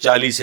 40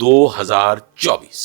2024।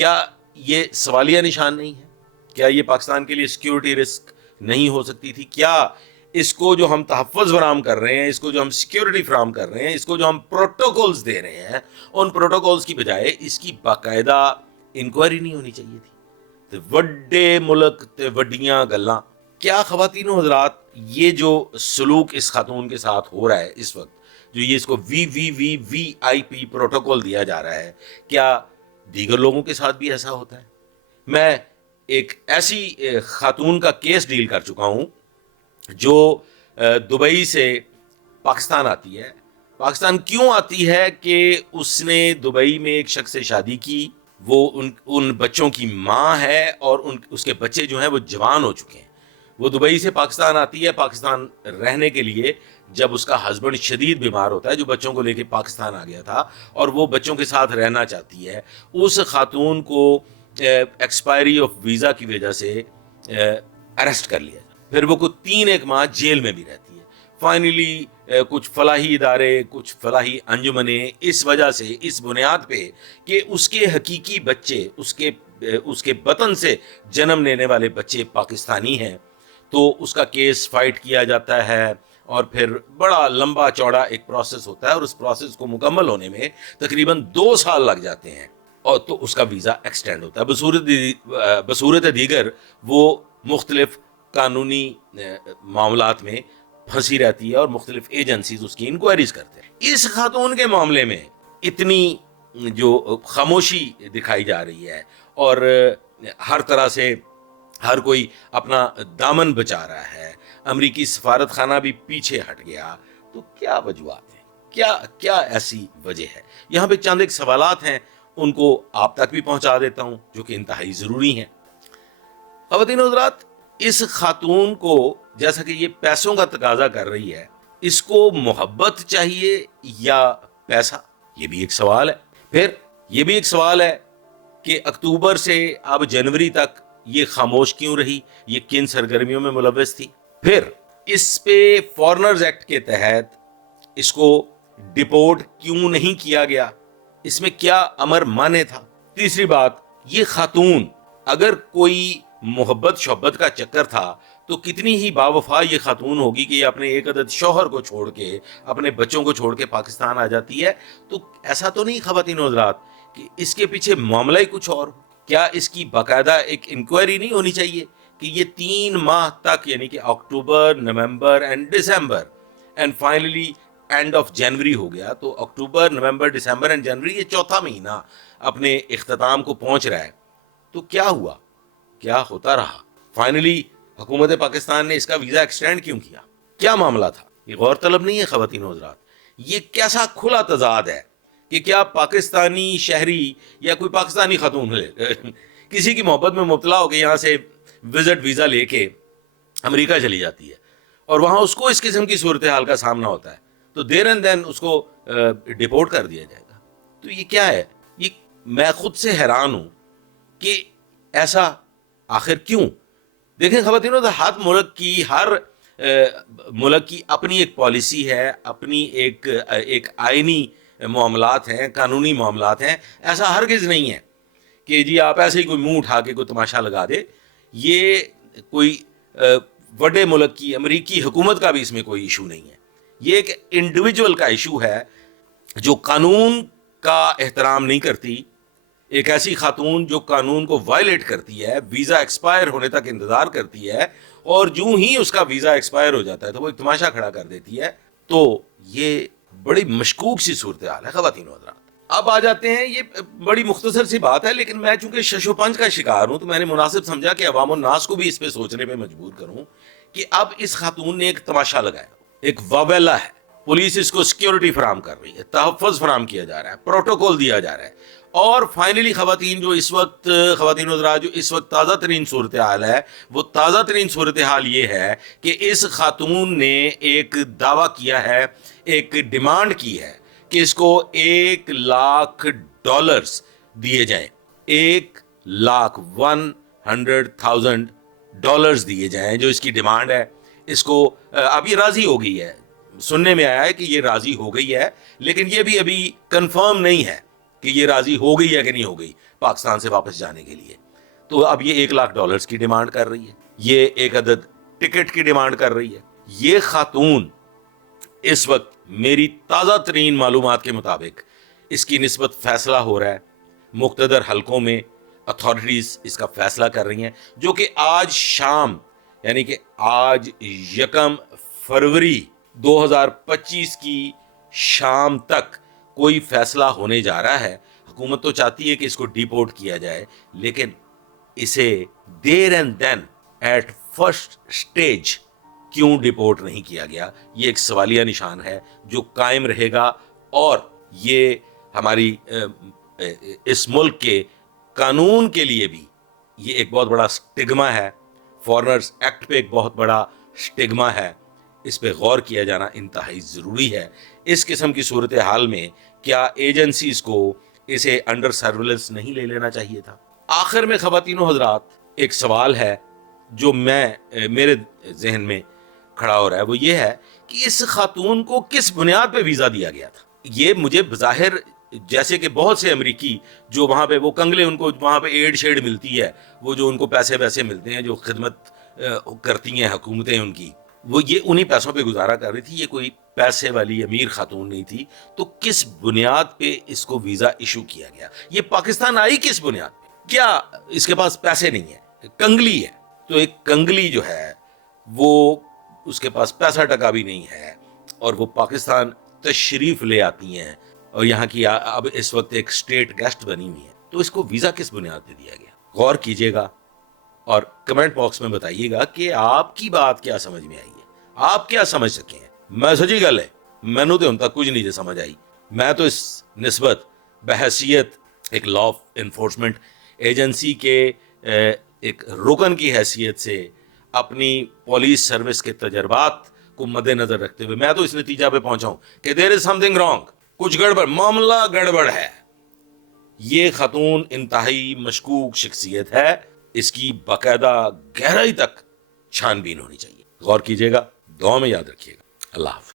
کیا یہ سوالیہ نشان نہیں ہے؟ کیا یہ پاکستان کے لیے سیکیورٹی رسک نہیں ہو سکتی تھی؟ کیا اس کو جو ہم تحفظ فراہم کر رہے ہیں، اس کو جو ہم سیکیورٹی فراہم کر رہے ہیں، اس کو جو ہم پروٹوکولز دے رہے ہیں، ان پروٹوکولز کی بجائے اس کی باقاعدہ انکوائری نہیں ہونی چاہیے تھی؟ تے وڈے ملک تے وڈیاں گلاں. کیا خواتین و حضرات یہ جو سلوک اس خاتون کے ساتھ ہو رہا ہے اس وقت، جو یہ اس کو VVVVIP پروٹوکول دیا جا رہا ہے، کیا دیگر لوگوں کے ساتھ بھی ایسا ہوتا ہے؟ میں ایک ایسی خاتون کا کیس ڈیل کر چکا ہوں جو دبئی سے پاکستان آتی ہے. پاکستان کیوں آتی ہے؟ کہ اس نے دبئی میں ایک شخص سے شادی کی، وہ ان بچوں کی ماں ہے، اور اس کے بچے جو ہیں وہ جوان ہو چکے ہیں. وہ دبئی سے پاکستان آتی ہے پاکستان رہنے کے لیے. جب اس کا ہسبینڈ شدید بیمار ہوتا ہے، جو بچوں کو لے کے پاکستان آ گیا تھا اور وہ بچوں کے ساتھ رہنا چاہتی ہے، اس خاتون کو ایکسپائری آف ویزا کی وجہ سے اریسٹ کر لیا. پھر وہ کوئی 3 ماہ جیل میں بھی رہتی ہے. فائنلی کچھ فلاحی ادارے، کچھ فلاحی انجمنیں اس وجہ سے، اس بنیاد پہ کہ اس کے حقیقی بچے، اس کے وطن سے جنم لینے والے بچے پاکستانی ہیں، تو اس کا کیس فائٹ کیا جاتا ہے، اور پھر بڑا لمبا چوڑا ایک پروسیس ہوتا ہے، اور اس پروسیس کو مکمل ہونے میں تقریباً 2 سال لگ جاتے ہیں، اور تو اس کا ویزا ایکسٹینڈ ہوتا ہے. بصورت دیگر وہ مختلف قانونی معاملات میں پھنسی رہتی ہے، اور مختلف ایجنسیز اس کی انکوائریز کرتے ہیں. اس خاتون کے معاملے میں اتنی جو خاموشی دکھائی جا رہی ہے، اور ہر طرح سے ہر کوئی اپنا دامن بچا رہا ہے، امریکی سفارت خانہ بھی پیچھے ہٹ گیا، تو کیا وجوہات ہیں؟ کیا ایسی وجہ ہے؟ یہاں پہ چند ایک سوالات ہیں، ان کو آپ تک بھی پہنچا دیتا ہوں، جو کہ انتہائی ضروری ہیں. خواتین و حضرات، اس خاتون کو جیسا کہ یہ پیسوں کا تقاضا کر رہی ہے، اس کو محبت چاہیے یا پیسہ؟ یہ بھی ایک سوال ہے. پھر یہ بھی ایک سوال ہے کہ اکتوبر سے اب جنوری تک یہ خاموش کیوں رہی؟ یہ کن سرگرمیوں میں ملوث تھی؟ پھر اس پہ فارنرز ایکٹ کے تحت اس کو ڈپورٹ کیوں نہیں کیا گیا؟ اس میں کیا امر مانے تھا؟ تیسری بات، یہ خاتون اگر کوئی محبت شحبت کا چکر تھا تو کتنی ہی باوفا یہ خاتون ہوگی کہ یہ اپنے ایک عدد شوہر کو چھوڑ کے، اپنے بچوں کو چھوڑ کے پاکستان آ جاتی ہے. تو ایسا تو نہیں خواتین و حضرات کہ اس کے پیچھے معاملہ ہی کچھ اور ہو؟ کیا اس کی باقاعدہ ایک انکوائری نہیں ہونی چاہیے کہ یہ 3 ماہ تک، یعنی کہ October, November and December, and finally end of January ہو گیا، تو اکتوبر، نومبر، دسمبر اینڈ جنوری، یہ 4تھا مہینہ اپنے اختتام کو پہنچ رہا ہے. تو کیا ہوا؟ کیا ہوتا رہا؟ فائنلی حکومت پاکستان نے اس کا ویزا ایکسٹینڈ کیوں کیا؟ کیا معاملہ تھا؟ یہ غور طلب نہیں ہے خواتین و حضرات؟ یہ کیسا کھلا تضاد ہے کہ کیا پاکستانی شہری یا کوئی پاکستانی خاتون کسی کی محبت میں مبتلا ہو کے یہاں سے وزٹ ویزا لے کے امریکہ چلی جاتی ہے، اور وہاں اس کو اس قسم کی صورتحال کا سامنا ہوتا ہے، تو دیر اینڈ دین اس کو ڈپورٹ کر دیا جائے گا. تو یہ کیا ہے؟ یہ میں خود سے حیران ہوں کہ ایسا آخر کیوں؟ دیکھیں خواتین، ہر ملک کی اپنی ایک پالیسی ہے، اپنی ایک آئینی معاملات ہیں، قانونی معاملات ہیں. ایسا ہرگز نہیں ہے کہ جی آپ ایسے ہی کوئی منہ اٹھا کے کوئی تماشا لگا دے. یہ کوئی بڑے ملک کی امریکی حکومت کا بھی اس میں کوئی ایشو نہیں ہے. یہ ایک انڈیویجول کا ایشو ہے جو قانون کا احترام نہیں کرتی. ایک ایسی خاتون جو قانون کو وائلیٹ کرتی ہے، ویزا ایکسپائر ہونے تک انتظار کرتی ہے، اور جو ہی اس کا ویزا ایکسپائر ہو جاتا ہے تو وہ ایک تماشا کھڑا کر دیتی ہے. تو یہ بڑی مشکوک سی صورتحال ہے خواتین و حضرات. اب آ جاتے ہیں، یہ بڑی مختصر سی بات ہے، لیکن میں چونکہ شش و پنج کا شکار ہوں تو میں نے مناسب سمجھا کہ عوام الناس کو بھی اس پہ سوچنے پہ مجبور کروں کہ اب اس خاتون نے ایک تماشا لگایا، ایک واویلا ہے، پولیس اس کو سیکیورٹی فراہم کر رہی ہے، تحفظ فراہم کیا جا رہا ہے، پروٹوکول دیا جا رہا ہے، اور فائنلی خواتین و حضرات جو اس وقت تازہ ترین صورتحال ہے، وہ تازہ ترین صورتحال یہ ہے کہ اس خاتون نے ایک دعویٰ کیا ہے، ایک ڈیمانڈ کی ہے کہ اس کو $1,00,000 دیے جائیں، $100,000 دیے جائیں، جو اس کی ڈیمانڈ ہے. اس کو اب یہ راضی ہو گئی ہے، سننے میں آیا ہے کہ یہ راضی ہو گئی ہے، لیکن یہ بھی ابھی کنفرم نہیں ہے کہ یہ راضی ہو گئی ہے کہ نہیں ہو گئی پاکستان سے واپس جانے کے لیے. تو اب یہ $1,00,000 کی ڈیمانڈ کر رہی ہے, یہ ایک عدد ٹکٹ کی ڈیمانڈ کر رہی ہے. یہ خاتون اس وقت میری تازہ ترین معلومات کے مطابق اس کی نسبت فیصلہ ہو رہا ہے, مقتدر حلقوں میں اتھارٹیز اس کا فیصلہ کر رہی ہیں, جو کہ آج شام یعنی کہ آج 1 فروری 2025 کی شام تک کوئی فیصلہ ہونے جا رہا ہے. حکومت تو چاہتی ہے کہ اس کو ڈیپورٹ کیا جائے, لیکن اسے there and then at first stage کیوں ڈیپورٹ نہیں کیا گیا, یہ ایک سوالیہ نشان ہے جو قائم رہے گا. اور یہ ہماری اس ملک کے قانون کے لیے بھی یہ ایک بہت بڑا سٹگما ہے, فارنرز ایکٹ پہ ایک بہت بڑا سٹگما ہے. اس پہ غور کیا جانا انتہائی ضروری ہے. اس قسم کی صورتحال میں کیا ایجنسیز کو اسے انڈر سرویلنس نہیں لے لینا چاہیے تھا؟ آخر میں خواتین و حضرات, ایک سوال ہے جو میرے ذہن میں کھڑا ہو رہا ہے, وہ یہ ہے کہ اس خاتون کو کس بنیاد پہ ویزا دیا گیا تھا؟ یہ مجھے بظاہر جیسے کہ بہت سے امریکی جو وہاں پہ وہ کنگلے, ان کو وہاں پہ ایڈ شیڈ ملتی ہے, وہ جو ان کو پیسے ویسے ملتے ہیں, جو خدمت کرتی ہیں حکومتیں ان کی, وہ یہ انہی پیسوں پہ گزارا کر رہی تھی. یہ کوئی پیسے والی امیر خاتون نہیں تھی. تو کس بنیاد پہ اس کو ویزا ایشو کیا گیا؟ یہ پاکستان آئی کس بنیاد پہ؟ کیا اس کے پاس پیسے نہیں ہیں؟ کنگلی ہے. تو ایک کنگلی جو ہے وہ اس کے پاس پیسہ ٹکا بھی نہیں ہے, اور وہ پاکستان تشریف لے آتی ہیں اور یہاں کی اب اس وقت ایک اسٹیٹ گیسٹ بنی ہوئی ہے. تو اس کو ویزا کس بنیاد پہ دیا گیا؟ غور کیجئے گا اور کمنٹ باکس میں بتائیے گا کہ آپ کی بات کیا سمجھ میں آئی ہے, آپ کیا سمجھ سکے ہیں. میں سچی گل ہے, مینوں تو ہن تک کچھ نہیں سمجھ آئی. میں تو اس نسبت بحیثیت ایک لا انفورسمنٹ ایجنسی کے ایک رکن کی حیثیت سے اپنی پولیس سروس کے تجربات کو مد نظر رکھتے ہوئے میں تو اس نتیجہ پہ پہنچا ہوں کہ دیر از سم تھنگ رانگ, کچھ گڑبڑ, معاملہ گڑبڑ ہے. یہ خاتون انتہائی مشکوک شخصیت ہے, اس کی باقاعدہ گہرائی تک چھان بین ہونی چاہیے. غور کیجئے گا, دعا میں یاد رکھیے گا. اللہ حافظ.